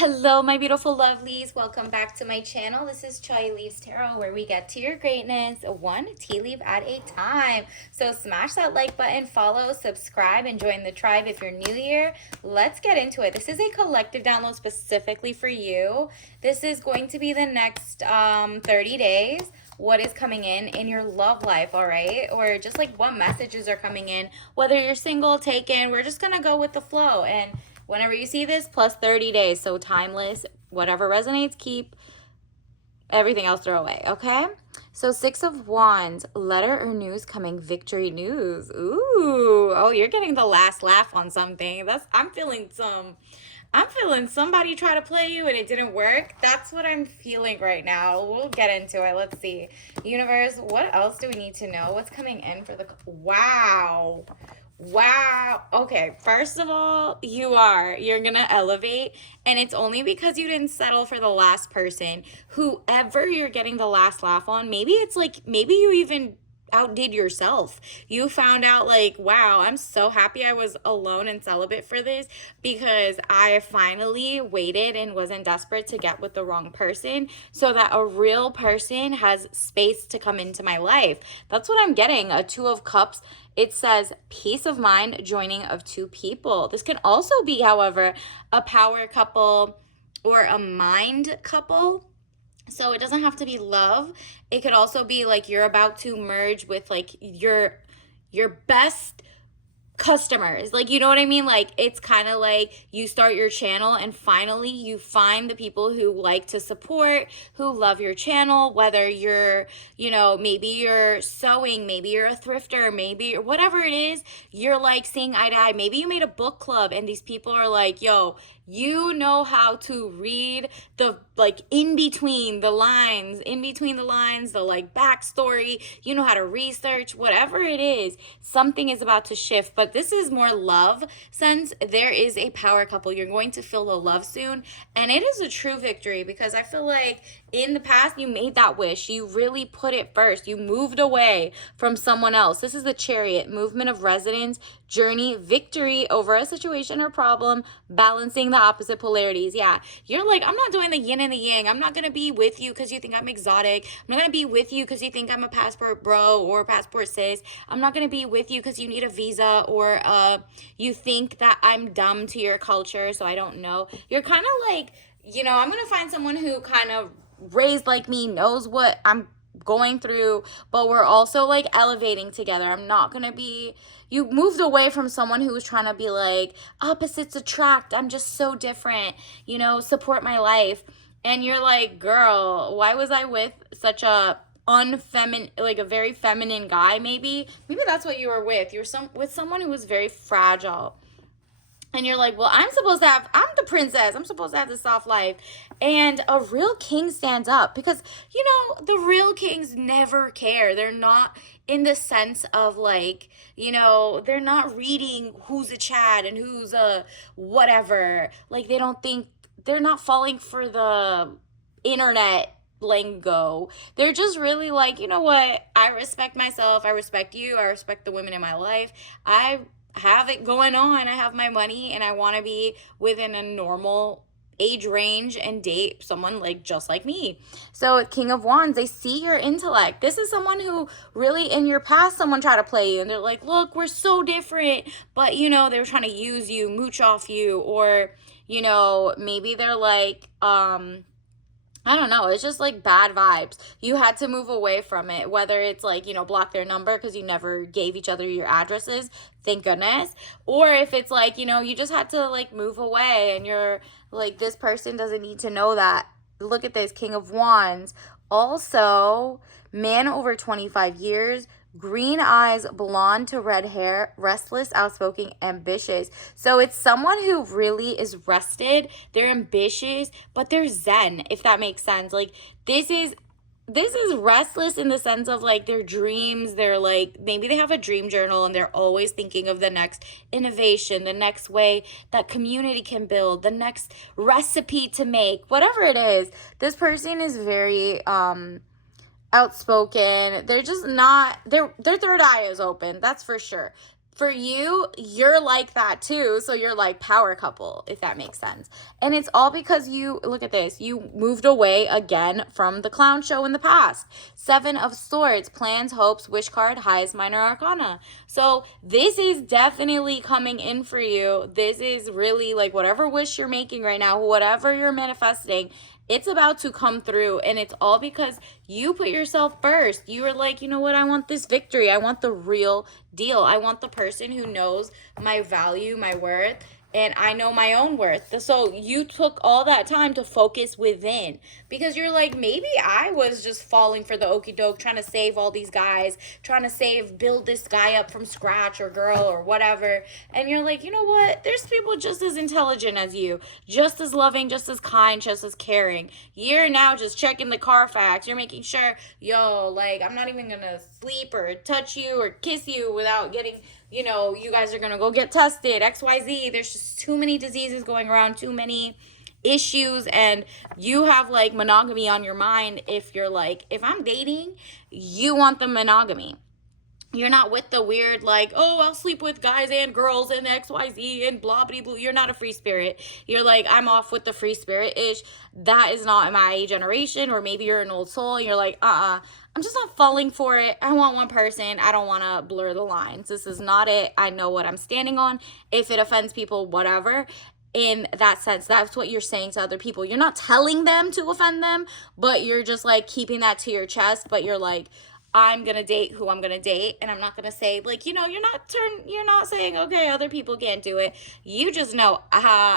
Hello, my beautiful lovelies. Welcome back to my channel. This is Chai Leaves Tarot, where we get to your greatness one tea leaf at a time. So smash that like button, follow, subscribe, and join the tribe if you're new here. Let's get into it. This is a collective download specifically for you. This is going to be the next 30 days. What is coming in your love life, all right? Or just like what messages are coming in, whether you're single, taken. We're just going to go with the flow. And whenever you see this, plus 30 days. So timeless, whatever resonates, keep. Everything else throw away, okay? So Six of Wands, letter or news coming, victory news. Ooh, oh, you're getting the last laugh on something. I'm feeling somebody try to play you and it didn't work. That's what I'm feeling right now. We'll get into it. Let's see. Universe, what else do we need to know? What's coming in for the... Wow. Wow. Okay, first of all, you're gonna elevate, and it's only because you didn't settle for the last person. Whoever you're getting the last laugh on, maybe you even outdid yourself. You found out like, wow, I'm so happy I was alone and celibate for this because I finally waited and wasn't desperate to get with the wrong person so that a real person has space to come into my life. That's what I'm getting. A Two of Cups. It says peace of mind, joining of two people. This can also be, however, a power couple or a mind couple. So it doesn't have to be love. It could also be like you're about to merge with like your best customers. Like, you know what I mean? Like, it's kind of like you start your channel and finally you find the people who like to support, who love your channel, whether you're, maybe you're sewing, maybe you're a thrifter, maybe whatever it is, you're like seeing eye to eye. Maybe you made a book club and these people are like, yo, you know how to read the like in between the lines, the like backstory, you know how to research, whatever it is, something is about to shift. But this is more love sense. There is a power couple. You're going to feel the love soon. And it is a true victory because I feel like in the past, you made that wish. You really put it first. You moved away from someone else. This is the Chariot, movement of residence, journey, victory over a situation or problem, balancing the opposite polarities. Yeah, you're like, I'm not doing the yin and the yang. I'm not going to be with you because you think I'm exotic. I'm not going to be with you because you think I'm a passport bro or passport sis. I'm not going to be with you because you need a visa or you think that I'm dumb to your culture, so I don't know. You're kind of like, I'm going to find someone who kind of raised like me, knows what I'm going through, but we're also like elevating together. I'm not gonna be, you moved away from someone who was trying to be like opposites attract, I'm just so different, support my life. And you're like, girl, why was I with such a unfeminine, like a very feminine guy? Maybe that's what you were with. You were with someone who was very fragile. And you're like, well, I'm the princess. I'm supposed to have the soft life. And a real king stands up because, the real kings never care. They're not in the sense of like, they're not reading who's a Chad and who's a whatever. Like, they're not falling for the internet lingo. They're just really like, you know what? I respect myself. I respect you. I respect the women in my life. I have it going on. I have my money and I want to be within a normal age range and date someone like just like me. So King of Wands, they see your intellect. This is someone who really in your past, someone tried to play you and they're like, look, we're so different. But they were trying to use you, mooch off you, or, maybe they're like, I don't know. It's just like bad vibes. You had to move away from it, whether it's like, block their number because you never gave each other your addresses. Thank goodness. Or if it's like, you just had to like move away and you're like, this person doesn't need to know that. Look at this, King of Wands. Also, man over 25 years, green eyes, blonde to red hair, restless, outspoken, ambitious. So it's someone who really is rested. They're ambitious, but they're zen, if that makes sense. Like, this is restless in the sense of like their dreams. They're like, maybe they have a dream journal and they're always thinking of the next innovation, the next way that community can build, the next recipe to make, whatever it is. This person is very outspoken. They're just not, their third eye is open, that's for sure. for you, you're like that too. So you're like power couple, if that makes sense. And it's all because you, look at this, you moved away again from the clown show in the past. Seven of Swords, plans, hopes, wish card, highest minor arcana. So this is definitely coming in for you. This is really like whatever wish you're making right now, whatever you're manifesting, it's about to come through, and it's all because you put yourself first. You were like, you know what? I want this victory. I want the real deal. I want the person who knows my value, my worth, and I know my own worth. So you took all that time to focus within, because you're like, maybe I was just falling for the okie doke, trying to save all these guys, trying to build this guy up from scratch or girl or whatever. And you're like, you know what? There's people just as intelligent as you, just as loving, just as kind, just as caring. You're now just checking the Carfax. You're making sure, yo, like, I'm not even gonna sleep or touch you or kiss you without getting, you know, you guys are going to go get tested, XYZ. There's just too many diseases going around, too many issues, and you have like monogamy on your mind. If you're like, if I'm dating, you want the monogamy. You're not with the weird, like, oh, I'll sleep with guys and girls and XYZ and blah, blah, blah. You're not a free spirit. You're like, I'm off with the free spirit-ish. That is not my generation. Or maybe you're an old soul and you're like, I'm just not falling for it. I want one person. I don't want to blur the lines. This is not it. I know what I'm standing on. If it offends people, whatever. In that sense, that's what you're saying to other people. You're not telling them to offend them, but you're just like keeping that to your chest. But you're like, I'm going to date who I'm going to date. And I'm not going to say, like, you know, you're not saying, okay, other people can't do it. You just know,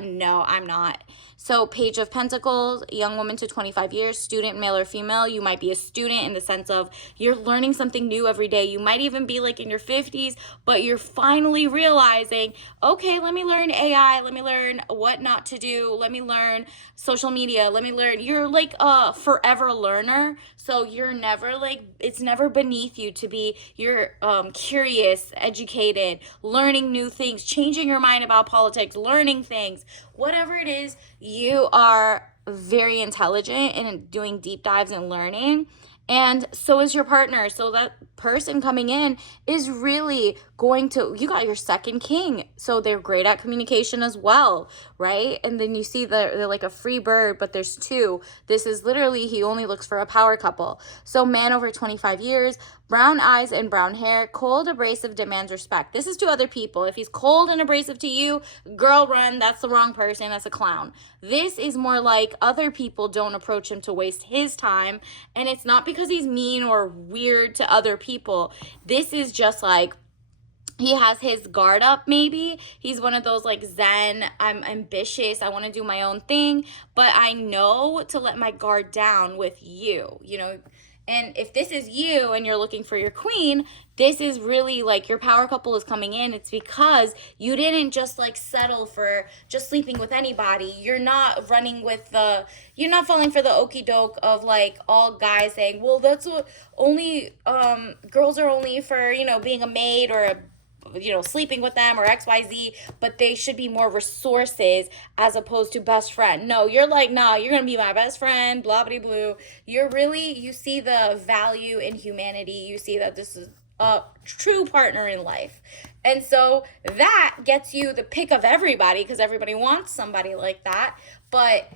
no, I'm not. So Page of Pentacles, young woman to 25 years, student, male or female. You might be a student in the sense of you're learning something new every day. You might even be like in your 50s, but you're finally realizing, okay, let me learn AI. Let me learn what not to do. Let me learn social media. Let me learn. You're like a forever learner. So you're never like, it's never beneath you to be, you're curious, educated, learning new things, changing your mind about politics, learning things, whatever it is, you are very intelligent and doing deep dives and learning. And so is your partner. So that person coming in is really going to, you got your second king. So they're great at communication as well, right? And then you see they're like a free bird, but there's two. This is literally, he only looks for a power couple. So man over 25 years, brown eyes and brown hair, cold, abrasive, demands respect. This is to other people. If he's cold and abrasive to you, girl, run. That's the wrong person. That's a clown. This is more like other people don't approach him to waste his time. And it's not because he's mean or weird to other people. This is just like, he has his guard up maybe. He's one of those like Zen, I'm ambitious, I want to do my own thing, but I know to let my guard down with you, you know. And if this is you and you're looking for your queen, this is really like your power couple is coming in. It's because you didn't just like settle for just sleeping with anybody. You're not running with you're not falling for the okie doke of like all guys saying, well, that's what only girls are only for, you know, being a maid or sleeping with them or XYZ, but they should be more resources as opposed to best friend. No, you're like, nah, you're going to be my best friend, blah, blah, blah. You see the value in humanity. You see that this is a true partner in life. And so that gets you the pick of everybody because everybody wants somebody like that. But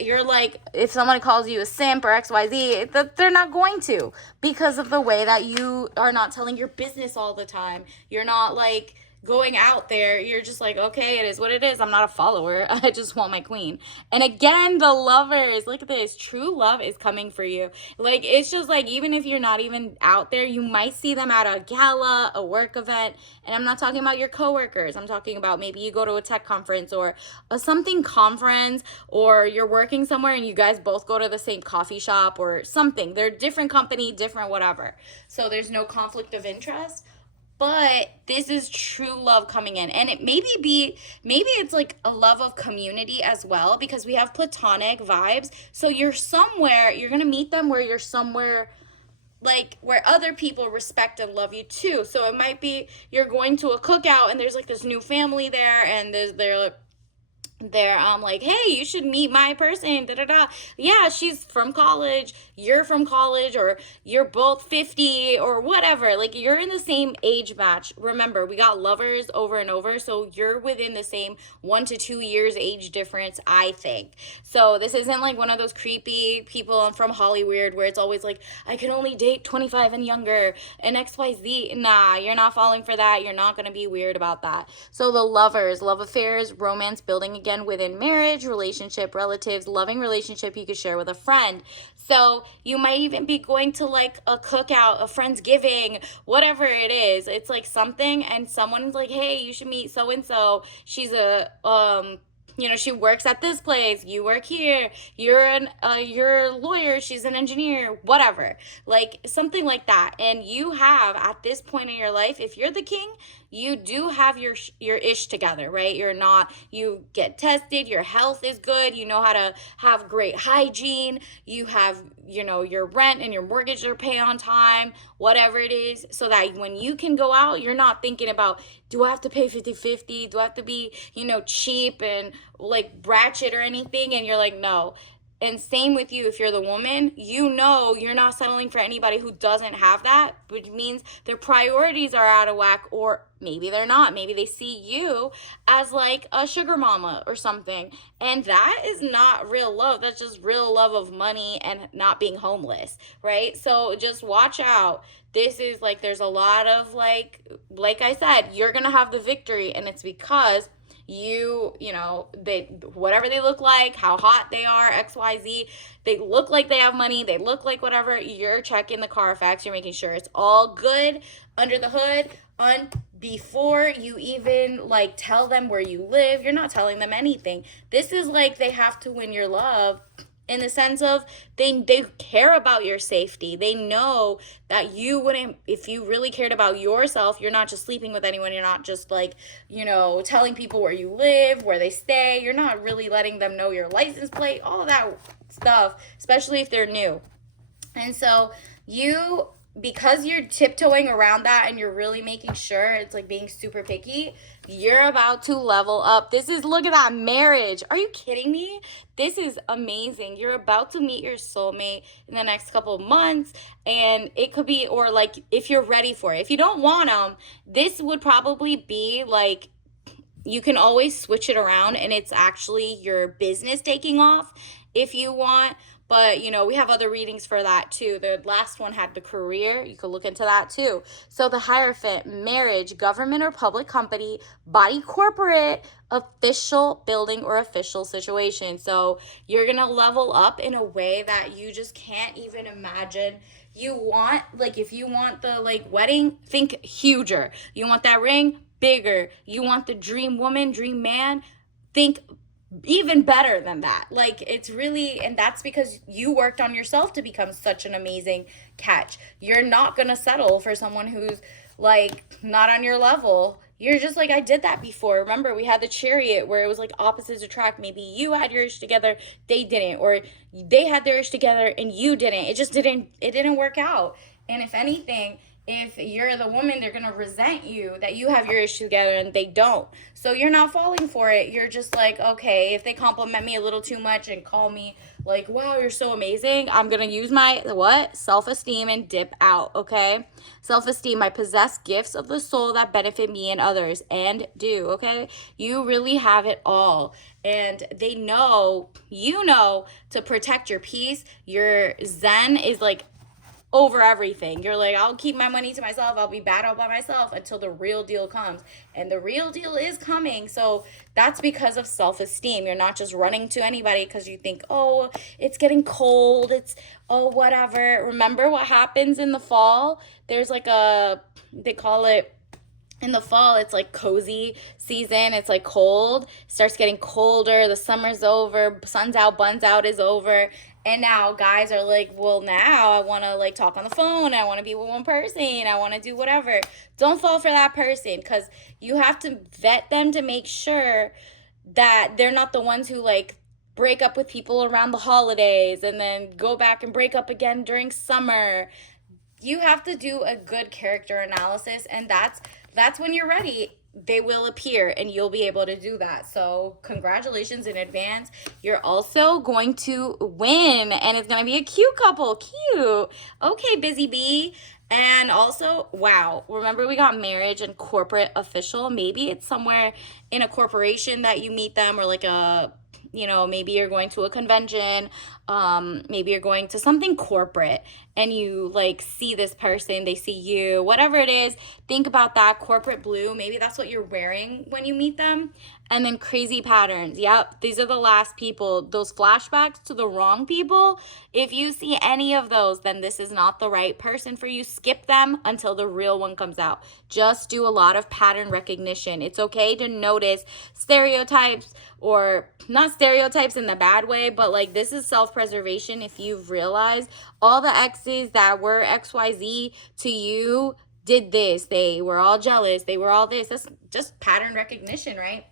you're like, if someone calls you a simp or XYZ, they're not going to, because of the way that you are not telling your business all the time. You're not like going out there. You're just like, okay, it is what it is. I'm not a follower. I just want my queen. And again, the lovers, look at this. True love is coming for you. Like, it's just like, even if you're not even out there, you might see them at a gala, a work event. And I'm not talking about your coworkers. I'm talking about maybe you go to a tech conference or a something conference, or you're working somewhere and you guys both go to the same coffee shop or something. They're different company, different whatever. So there's no conflict of interest. But this is true love coming in. And it maybe it's like a love of community as well, because we have platonic vibes. So you're going to meet them where you're somewhere like where other people respect and love you too. So it might be you're going to a cookout and there's like this new family there, and they're like, they're like, hey, you should meet my person, da da da. Yeah, she's from college, you're from college, or you're both 50 or whatever. Like, you're in the same age match. Remember, we got lovers over and over, so you're within the same 1 to 2 years age difference, I think. So this isn't like one of those creepy people from Hollywood where it's always like, I can only date 25 and younger and XYZ. Nah, you're not falling for that. You're not going to be weird about that. So the lovers, love affairs, romance building again within marriage, relationship, relatives, loving relationship you could share with a friend. So you might even be going to like a cookout, a Friendsgiving, whatever it is. It's like something, and someone's like, hey, you should meet so and so. She's a she works at this place, you work here, you're a lawyer, she's an engineer, whatever, like something like that. And you have, at this point in your life, if you're the king, you do have your ish together, right? You're not, you get tested, your health is good, you know how to have great hygiene, you have, your rent and your mortgage are paid on time, whatever it is, so that when you can go out, you're not thinking about, do I have to pay 50-50? Do I have to be, cheap and like ratchet or anything? And you're like, no. And same with you, if you're the woman, you're not settling for anybody who doesn't have that, which means their priorities are out of whack, or maybe they're not. Maybe they see you as like a sugar mama or something. And that is not real love. That's just real love of money and not being homeless, right? So just watch out. This is like, there's a lot of like I said, you're going to have the victory, and it's because they, whatever they look like, how hot they are, XYZ, they look like they have money, they look like whatever, you're checking the Carfax, you're making sure it's all good under the hood, before you even like tell them where you live. You're not telling them anything. This is like, they have to win your love, in the sense of they care about your safety. They know that you wouldn't, if you really cared about yourself, you're not just sleeping with anyone. You're not just like, telling people where you live, where they stay. You're not really letting them know your license plate, all of that stuff, especially if they're new. And so because you're tiptoeing around that and you're really making sure, it's like being super picky, you're about to level up. Look at that, marriage. Are you kidding me? This is amazing. You're about to meet your soulmate in the next couple of months, and it could be, or like, if you're ready for it. If you don't want them, this would probably be like, you can always switch it around, and it's actually your business taking off if you want. But, we have other readings for that too. The last one had the career. You could look into that too. So the Hierophant, marriage, government or public company, body corporate, official building or official situation. So you're going to level up in a way that you just can't even imagine. You want, like, if you want the like wedding, think huger. You want that ring, bigger. You want the dream woman, dream man, think even better than that. Like, it's really, and that's because you worked on yourself to become such an amazing catch. You're not gonna settle for someone who's like not on your level. You're just like, I did that before. Remember, we had the Chariot where it was like opposites attract. Maybe you had your ish together, they didn't, or they had their ish together and you didn't. It didn't work out. And if anything, if you're the woman, they're going to resent you that you have your issue together and they don't. So you're not falling for it. You're just like, okay, if they compliment me a little too much and call me like, wow, you're so amazing, I'm going to use my, self-esteem and dip out, okay? Self-esteem, I possess gifts of the soul that benefit me and others, and do, okay? You really have it all. And they know, to protect your peace. Your Zen is like over everything. You're like, I'll keep my money to myself. I'll be bad all by myself until the real deal comes. And the real deal is coming. So that's because of self-esteem. You're not just running to anybody because you think, oh, it's getting cold. Whatever. Remember what happens in the fall? There's like they call it, in the fall, it's like cozy season. It's like cold. It starts getting colder. The summer's over. Sun's out, buns out is over. And now guys are like, well, now I want to like talk on the phone. I want to be with one person. I want to do whatever. Don't fall for that person, because you have to vet them to make sure that they're not the ones who like break up with people around the holidays and then go back and break up again during summer. You have to do a good character analysis, and that's when you're ready. they will appear and you'll be able to do that. So congratulations in advance. You're also going to win, and it's going to be a cute couple. Cute. Okay, Busy Bee. And also, wow, remember we got marriage and corporate official. Maybe it's somewhere in a corporation that you meet them, or like a, maybe you're going to a convention, maybe you're going to something corporate, and you like see this person, they see you, whatever it is. Think about that corporate blue. Maybe that's what you're wearing when you meet them. And then crazy patterns. Yep, these are the last people. Those flashbacks to the wrong people, if you see any of those, then this is not the right person for you. Skip them until the real one comes out. Just do a lot of pattern recognition. It's okay to notice stereotypes, or not stereotypes in the bad way, but like this is self-preservation. If you've realized all the exes that were XYZ to you did this, they were all jealous, they were all this, that's just pattern recognition, right?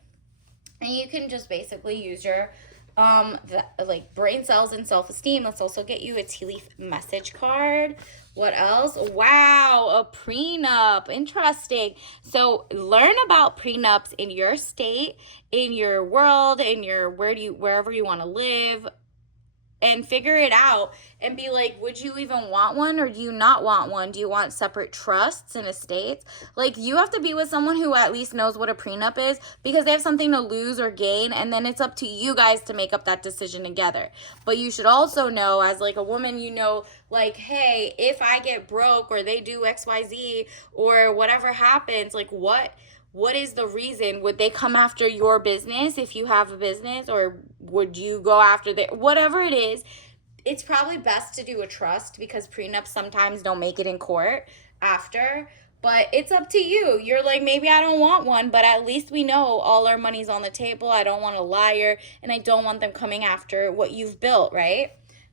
And you can just basically use your like brain cells and self-esteem. Let's also get you a tea leaf message card. What else? Wow, a prenup. Interesting. So learn about prenups in your state, in your world, in your wherever you want to live, and figure it out and be like, would you even want one, or do you not want one? Do you want separate trusts and estates? Like, you have to be with someone who at least knows what a prenup is, because they have something to lose or gain, and then it's up to you guys to make up that decision together. But you should also know, as like a woman, like, hey, if I get broke or they do XYZ or whatever happens, like what is the reason? Would they come after your business if you have a business, or would you go after whatever it is? It's probably best to do a trust, because prenups sometimes don't make it in court after, but it's up to you. You're like, maybe I don't want one, but at least we know all our money's on the table. I don't want a liar, and I don't want them coming after what you've built, right?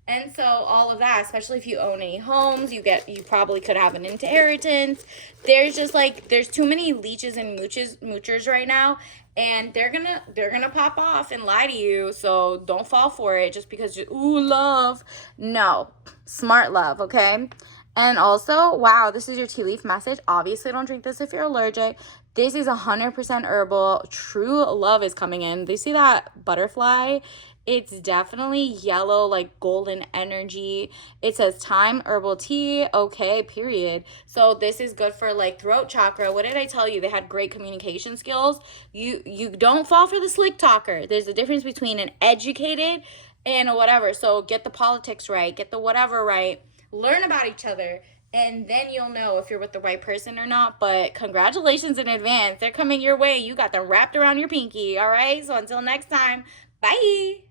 And so all of that, especially if you own any homes, you probably could have an inheritance. There's too many leeches and moochers right now, and they're gonna pop off and lie to you. So don't fall for it just because love. No, smart love, okay? And also, wow, this is your tea leaf message. Obviously, don't drink this if you're allergic. This is 100% herbal. True love is coming in. Do you see that butterfly? It's definitely yellow, like golden energy. It says thyme herbal tea. Okay, period. So this is good for like throat chakra. What did I tell you? They had great communication skills. You don't fall for the slick talker. There's a difference between an educated and a whatever. So get the politics right. Get the whatever right. Learn about each other. And then you'll know if you're with the right person or not. But congratulations in advance. They're coming your way. You got them wrapped around your pinky. All right? So until next time, bye.